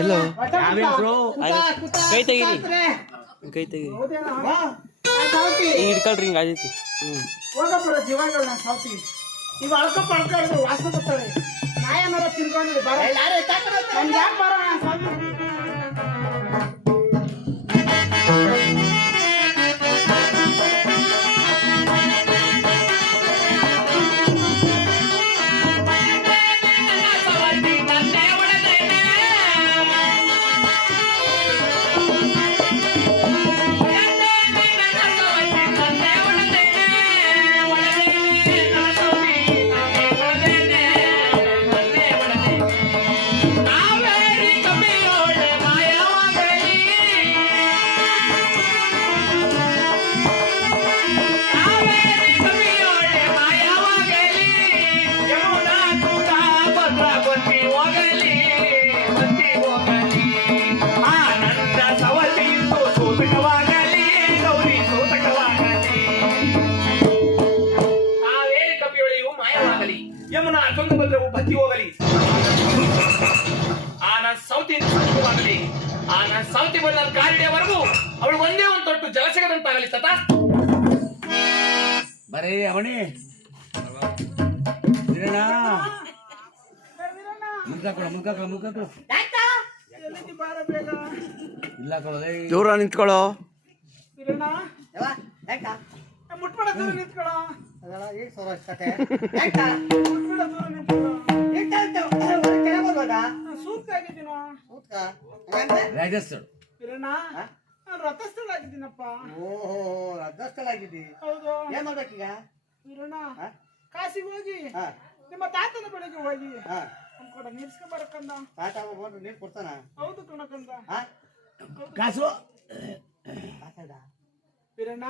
ಎಲ್ಲೋ ಕೈ ತೆಗೀರಿ ಕೈ ತೆಗೀರಿ ಹಿಡ್ಕೊಳ್ರಿ ಹಿಂಗೆ ಆಗೈತಿ. ಹೋಗಪ್ಪರ ಜೀವಗಳನ್ನ ಸಾವ್ತಿ ಇವ್ ಅಳ್ಕ ಪಡ್ಕೊಂಡು ವಾಸನೆ ಬರ್ತಾಳೆ ನಾಯ ಏನಾರ ತಿನ್ಕೊಂಡಿರಿ ಬರ ನಮ್ಗೆ ಯಾಕೆ ಬರೋಣ ಸ್ವಾಮಿ. ಯಮುನಾ ತುಂಗಭದ್ರವು ಬತ್ತಿ ಹೋಗಲಿ. ಆ ನನ್ನ ಸೌತಿ ಆಗಲಿ. ಆ ನನ್ನ ಸೌತಿ ಬಂದ ಕಾರಿಡೆಯವರೆಗೂ ಅವಳು ಒಂದೇ ಒಂದು ತೊಟ್ಟು ಜಲಸಗದಂತಾಗಲಿ ತಥಾ. ಬರೇ ಅವಣಿ ಮುಗ್ಗಾಕೊಳು ಇಲ್ಲ ಕೊಡೋದೇ ದೂರ ನಿಂತ್ಕೊಳ್ಳೋ. ಮುಟ್ಬೇಡ ದೂರ ನಿಂತ್ಕೊಳ್ಳೋ. ರಥಸ್ಥಳ ಆಗಿದ್ದೀನಪ್ಪ. ಓಹೋ ರಥಸ್ಥಳ ಆಗಿದ್ದಿ. ಹೌದು. ಏನ್ ಮಾಡ್ಬೇಕೀಗ? ವೀರಣ್ಣ ಕಾಸಿಗೆ ಹೋಗಿ ನಿಮ್ಮ ತಾತನ ಬಳಿಗೆ ಹೋಗಿ ಕೂಡ ನೀರ್ಸ್ಕೊಂಡ್ ಬರಕಂದ. ತಾತ ಬಂದು ನೀರ್ ಕೊಡ್ತಾನ? ಹೌದು ಕಣಕಂದ. ಕಾಸು ವೀರಣ್ಣ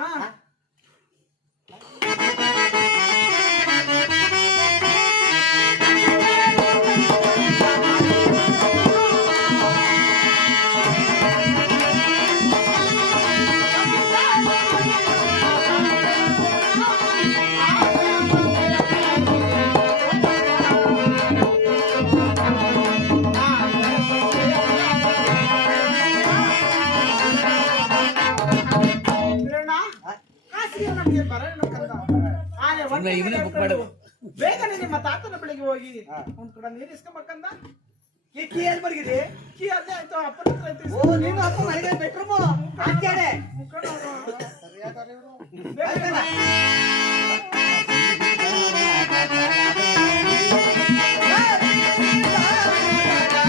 ಬೇಗನೆ ನಿಮ್ಮ ತಾತನ ಬಳಿಗೆ ಹೋಗಿ ಒಂದ್ ಕೂಡ ನೀರ್ ಇಸ್ಕೊಂಬಕ್ಕಂದ. ಈ ಕೀ ಎಲ್ಲಿ ಮಡಗಿದೆ? ಕೀ ಅಲ್ಲೇ ಆಯ್ತು ಅಪ್ಪನ ಹತ್ರ ಐತಿ. ಓ ನೀನು ಅಪ್ಪ ಮನೆಗೆ ಬೆಡ್ರೂಮು ಹಾಕ್ಯಾಡೆ. ಮುಖಂಡ ಸರಿಯಾದ